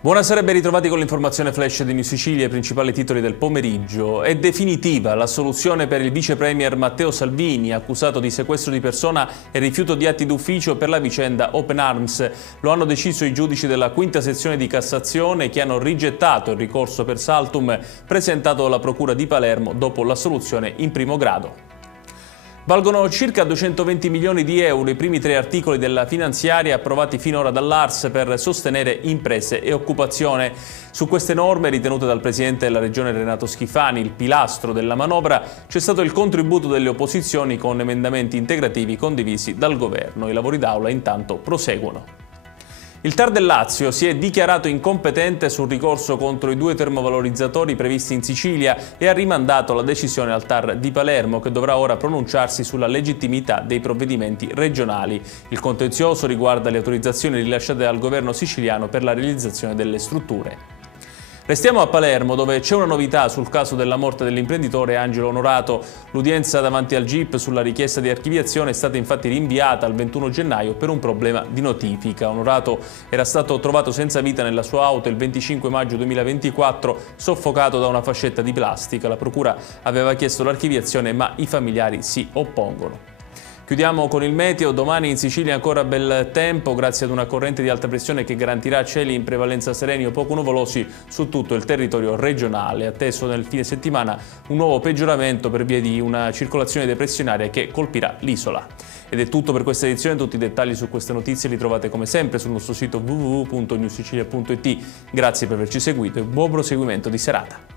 Buonasera e ben ritrovati con l'informazione flash di New Sicilia, i principali titoli del pomeriggio. È definitiva l'assoluzione per il vice premier Matteo Salvini, accusato di sequestro di persona e rifiuto di atti d'ufficio per la vicenda Open Arms. Lo hanno deciso i giudici della quinta sezione di Cassazione che hanno rigettato il ricorso per saltum presentato dalla Procura di Palermo dopo l'assoluzione in primo grado. Valgono circa 220 milioni di euro i primi 3 articoli della finanziaria approvati finora dall'ARS per sostenere imprese e occupazione. Su queste norme, ritenute dal Presidente della Regione Renato Schifani, il pilastro della manovra, c'è stato il contributo delle opposizioni con emendamenti integrativi condivisi dal Governo. I lavori d'aula intanto proseguono. Il TAR del Lazio si è dichiarato incompetente sul ricorso contro i 2 termovalorizzatori previsti in Sicilia e ha rimandato la decisione al TAR di Palermo, che dovrà ora pronunciarsi sulla legittimità dei provvedimenti regionali. Il contenzioso riguarda le autorizzazioni rilasciate dal governo siciliano per la realizzazione delle strutture. Restiamo a Palermo, dove c'è una novità sul caso della morte dell'imprenditore Angelo Onorato. L'udienza davanti al GIP sulla richiesta di archiviazione è stata infatti rinviata al 21 gennaio per un problema di notifica. Onorato era stato trovato senza vita nella sua auto il 25 maggio 2024, soffocato da una fascetta di plastica. La procura aveva chiesto l'archiviazione, ma i familiari si oppongono. Chiudiamo con il meteo. Domani in Sicilia ancora bel tempo grazie ad una corrente di alta pressione che garantirà cieli in prevalenza sereni o poco nuvolosi su tutto il territorio regionale. Atteso nel fine settimana un nuovo peggioramento per via di una circolazione depressionaria che colpirà l'isola. Ed è tutto per questa edizione. Tutti i dettagli su queste notizie li trovate come sempre sul nostro sito www.newsicilia.it. Grazie per averci seguito e buon proseguimento di serata.